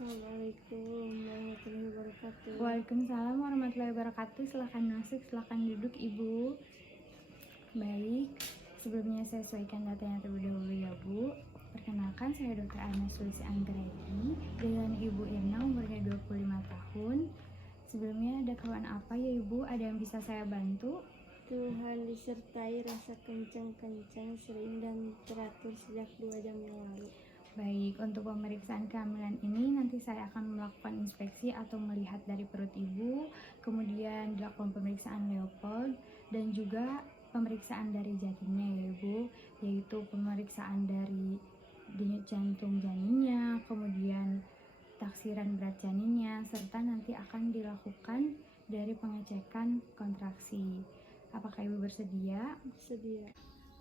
Assalamualaikum warahmatullahi wabarakatuh. Waalaikumsalam warahmatullahi wabarakatuh. Silakan masuk, silakan duduk Ibu. Baik, sebelumnya saya sesuaikan datanya terlebih dahulu ya Bu. Perkenalkan, saya Dr. Ana Sulisi Anggraini dengan Ibu Irna, umurnya 25 tahun. Sebelumnya ada keluhan apa ya Ibu? Ada yang bisa saya bantu? Tuhan disertai rasa kencang-kencang sering dan teratur sejak 2 jam yang lalu. Baik, untuk pemeriksaan kehamilan ini nanti saya akan melakukan inspeksi atau melihat dari perut ibu, kemudian dilakukan pemeriksaan Leopold dan juga pemeriksaan dari janinnya ya ibu, yaitu pemeriksaan dari denyut jantung janinnya, kemudian taksiran berat janinnya, serta nanti akan dilakukan dari pengecekan kontraksi. Apakah ibu bersedia? Sedia.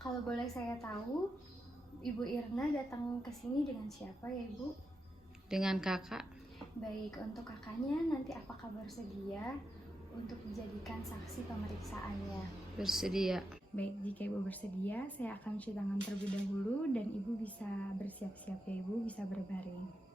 Kalau boleh saya tahu, Ibu Irna datang ke sini dengan siapa ya Ibu? Dengan kakak. Baik, untuk kakaknya nanti apakah bersedia untuk dijadikan saksi pemeriksaannya? Bersedia. Baik, jika Ibu bersedia, saya akan cuci tangan terlebih dahulu dan Ibu bisa bersiap-siap ya Ibu, bisa berbaring.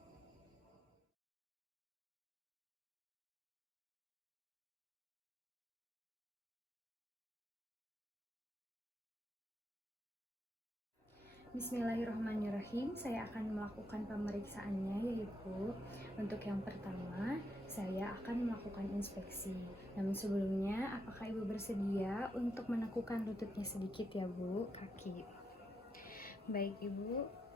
Bismillahirrahmanirrahim, saya akan melakukan pemeriksaannya yaitu untuk yang pertama saya akan melakukan inspeksi. Namun sebelumnya, apakah Ibu bersedia untuk menekukan lututnya sedikit ya Bu, kaki? Baik Ibu.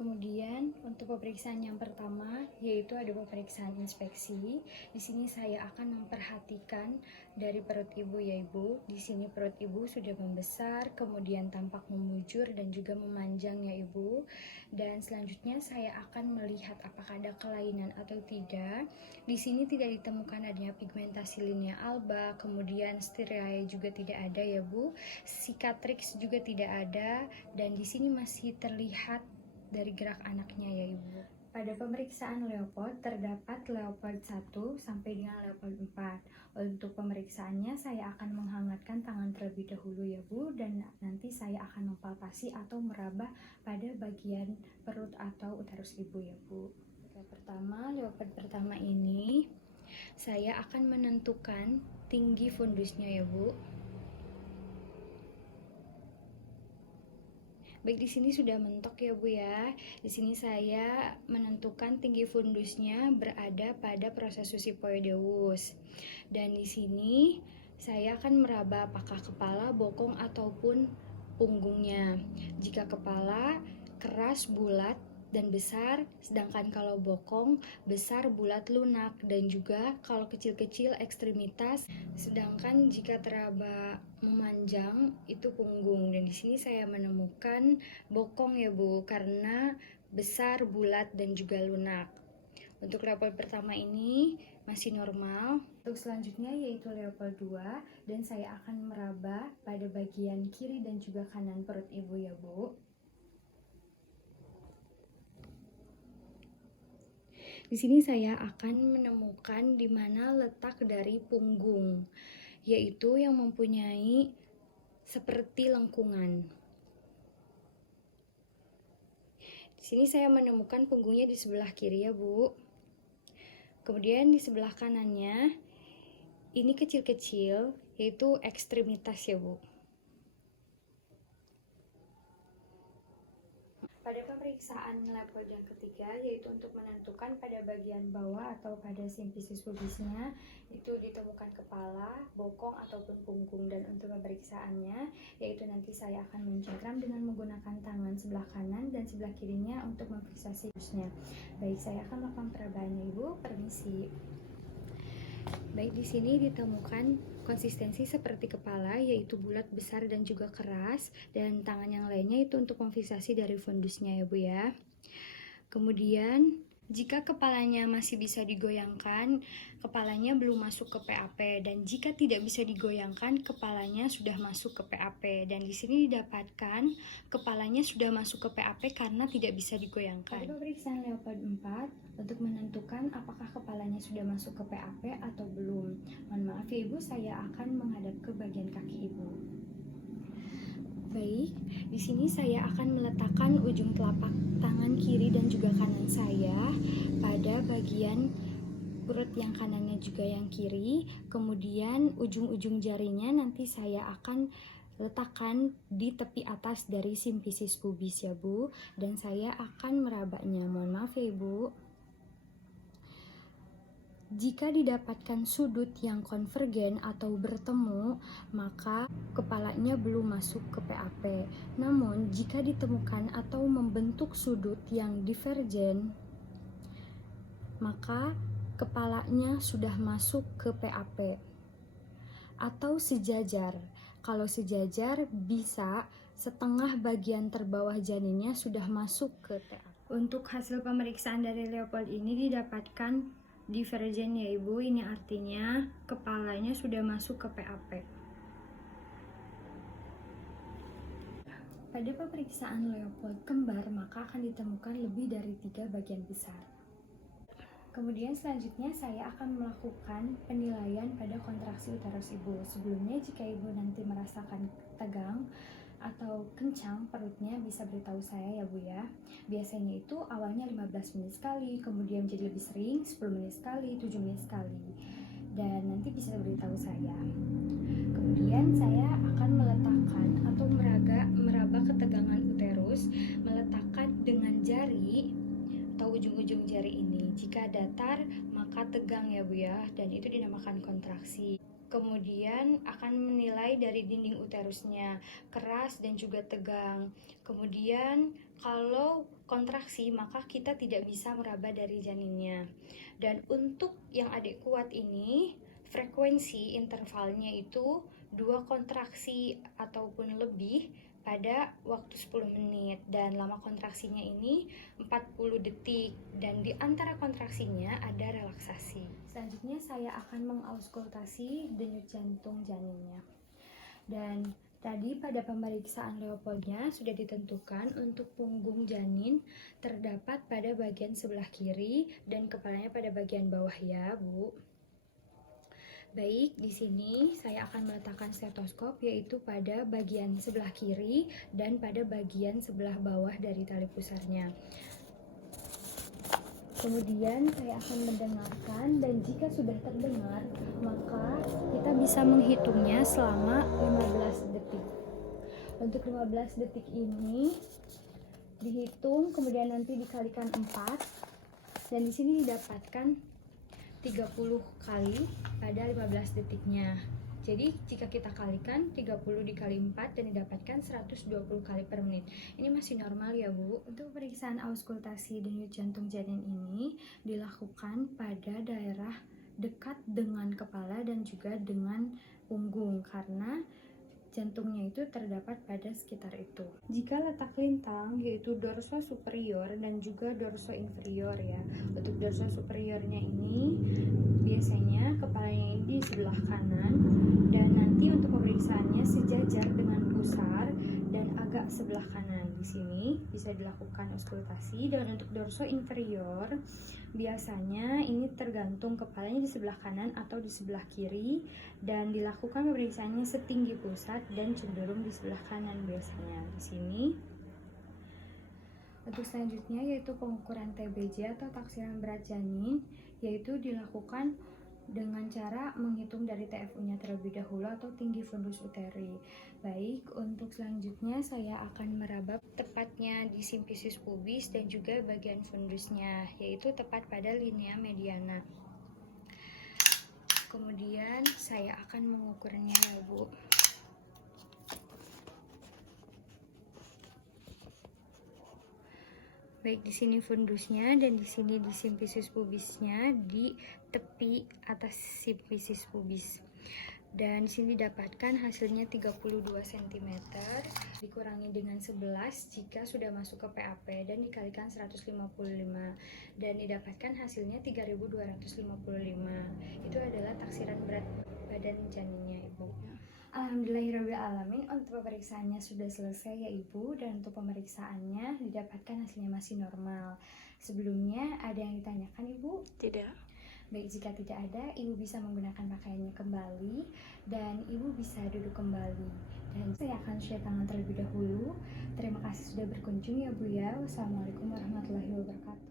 Kemudian untuk pemeriksaan yang pertama yaitu ada pemeriksaan inspeksi. Di sini saya akan memperhatikan dari perut ibu ya ibu. Di sini perut ibu sudah membesar, kemudian tampak membujur dan juga memanjang ya ibu. Dan selanjutnya saya akan melihat apakah ada kelainan atau tidak. Di sini tidak ditemukan adanya pigmentasi linea alba, kemudian striae juga tidak ada ya bu. Cicatrix juga tidak ada dan di sini masih terlihat dari gerak anaknya ya ibu. Pada pemeriksaan Leopold terdapat Leopold 1 sampai dengan Leopold 4. Untuk pemeriksaannya saya akan menghangatkan tangan terlebih dahulu ya bu, dan nanti saya akan mempalpasi atau meraba pada bagian perut atau uterus ibu ya bu. Pertama, Leopold pertama ini saya akan menentukan tinggi fundusnya ya bu. Baik, di sini sudah mentok ya Bu ya. Di sini saya menentukan tinggi fundusnya berada pada proses Sisyphoideus. Dan di sini saya akan meraba apakah kepala, bokong ataupun punggungnya. Jika kepala keras, bulat, dan besar, sedangkan kalau bokong besar, bulat, lunak, dan juga kalau kecil-kecil ekstremitas, sedangkan jika teraba memanjang itu punggung. Dan di sini saya menemukan bokong ya Bu, karena besar, bulat, dan juga lunak. Untuk Leopold pertama ini masih normal. Untuk selanjutnya yaitu Leopold 2, dan saya akan meraba pada bagian kiri dan juga kanan perut ibu ya Bu. Di sini saya akan menemukan di mana letak dari punggung, yaitu yang mempunyai seperti lengkungan. Di sini saya menemukan punggungnya di sebelah kiri ya Bu. Kemudian di sebelah kanannya ini kecil-kecil, yaitu ekstremitas ya Bu. Pada pemeriksaan Leopold yang ketiga, yaitu untuk menentukan pada bagian bawah atau pada simfisis pubisnya, itu ditemukan kepala, bokong ataupun punggung. Dan untuk pemeriksaannya, yaitu nanti saya akan mencengkram dengan menggunakan tangan sebelah kanan dan sebelah kirinya untuk memfiksasi pubisnya. Baik, saya akan melakukan perabaannya Ibu, permisi. Baik, di sini ditemukan konsistensi seperti kepala, yaitu bulat, besar, dan juga keras. Dan tangan yang lainnya itu untuk memfiksasi dari fundusnya ya Bu ya. Kemudian jika kepalanya masih bisa digoyangkan, kepalanya belum masuk ke PAP, dan jika tidak bisa digoyangkan, kepalanya sudah masuk ke PAP. Dan di sini didapatkan kepalanya sudah masuk ke PAP karena tidak bisa digoyangkan. Pada pemeriksaan Leopold 4 untuk menentukan apakah kepalanya sudah masuk ke PAP atau belum. Mohon maaf ya Ibu, saya akan menghadap ke bagian kaki Ibu. Baik, di sini saya akan meletakkan ujung telapak tangan kiri dan juga kanan saya pada bagian perut yang kanannya juga yang kiri. Kemudian ujung-ujung jarinya nanti saya akan letakkan di tepi atas dari simfisis pubis ya Bu. Dan saya akan merabanya. Mohon maaf ya Ibu. Jika didapatkan sudut yang konvergen atau bertemu, maka kepalanya belum masuk ke PAP. Namun, jika ditemukan atau membentuk sudut yang divergen, maka kepalanya sudah masuk ke PAP. Atau sejajar. Kalau sejajar bisa setengah bagian terbawah janinnya sudah masuk ke PAP. Untuk hasil pemeriksaan dari Leopold ini didapatkan divergen ya Ibu, ini artinya kepalanya sudah masuk ke PAP. Pada pemeriksaan Leopold kembar maka akan ditemukan lebih dari 3 bagian besar. Kemudian selanjutnya saya akan melakukan penilaian pada kontraksi uterus Ibu. Sebelumnya jika Ibu nanti merasakan tegang atau kencang perutnya bisa beritahu saya ya Bu ya. Biasanya itu awalnya 15 menit sekali, kemudian menjadi lebih sering 10 menit sekali, 7 menit sekali. Dan nanti bisa beritahu saya. Kemudian saya akan meletakkan atau meraba ketegangan uterus, meletakkan dengan jari atau ujung-ujung jari ini. Jika datar maka tegang ya Bu ya, dan itu dinamakan kontraksi. Kemudian akan menilai dari dinding uterusnya, keras dan juga tegang. Kemudian kalau kontraksi maka kita tidak bisa meraba dari janinnya. Dan untuk yang adik kuat ini, frekuensi intervalnya itu 2 kontraksi ataupun lebih pada waktu 10 menit, dan lama kontraksinya ini 40 detik, dan di antara kontraksinya ada relaksasi. Selanjutnya saya akan mengauskultasi denyut jantung janinnya. Dan tadi pada pemeriksaan Leopoldnya sudah ditentukan untuk punggung janin terdapat pada bagian sebelah kiri dan kepalanya pada bagian bawah ya Bu. Baik, di sini saya akan meletakkan stetoskop yaitu pada bagian sebelah kiri dan pada bagian sebelah bawah dari tali pusarnya. Kemudian saya akan mendengarkan, dan jika sudah terdengar maka kita bisa menghitungnya selama 15 detik. Untuk 15 detik ini dihitung kemudian nanti dikalikan 4, dan di sini didapatkan 30 kali pada 15 detiknya. Jadi jika kita kalikan 30 dikali 4 dan didapatkan 120 kali per menit. Ini masih normal ya Bu. Untuk pemeriksaan auskultasi denyut jantung janin ini dilakukan pada daerah dekat dengan kepala dan juga dengan punggung karena jantungnya itu terdapat pada sekitar itu. Jika letak lintang yaitu dorso superior dan juga dorso inferior ya. Untuk dorso superiornya ini biasanya kepalanya ini di sebelah kanan, dan nanti untuk pemeriksaannya sejajar dengan pusar dan agak sebelah kanan. Di sini bisa dilakukan auskultasi. Dan untuk dorso inferior biasanya ini tergantung kepalanya di sebelah kanan atau di sebelah kiri, dan dilakukan pemeriksaannya setinggi pusat dan cenderung di sebelah kanan biasanya. Di sini untuk selanjutnya yaitu pengukuran TBJ atau taksiran berat janin, yaitu dilakukan dengan cara menghitung dari TFU-nya terlebih dahulu atau tinggi fundus uteri. Baik, untuk selanjutnya saya akan meraba tepatnya di simfisis pubis dan juga bagian fundusnya, yaitu tepat pada linea mediana. Kemudian saya akan mengukurnya ya Bu. Baik, di sini fundusnya dan di sini di simfisis pubisnya di tepi atas simfisis pubis. Dan di sini didapatkan hasilnya 32 cm dikurangi dengan 11 jika sudah masuk ke PAP dan dikalikan 155 dan didapatkan hasilnya 3255. Itu adalah taksiran berat badan janinnya Ibu. Alhamdulillahirrahmanirrahim, untuk pemeriksaannya sudah selesai ya Ibu, dan untuk pemeriksaannya didapatkan hasilnya masih normal. Sebelumnya ada yang ditanyakan Ibu? Tidak. Baik, jika tidak ada, Ibu bisa menggunakan pakaiannya kembali dan Ibu bisa duduk kembali. Dan saya akan cuci tangan terlebih dahulu. Terima kasih sudah berkunjung ya Bu ya. Wassalamualaikum warahmatullahi wabarakatuh.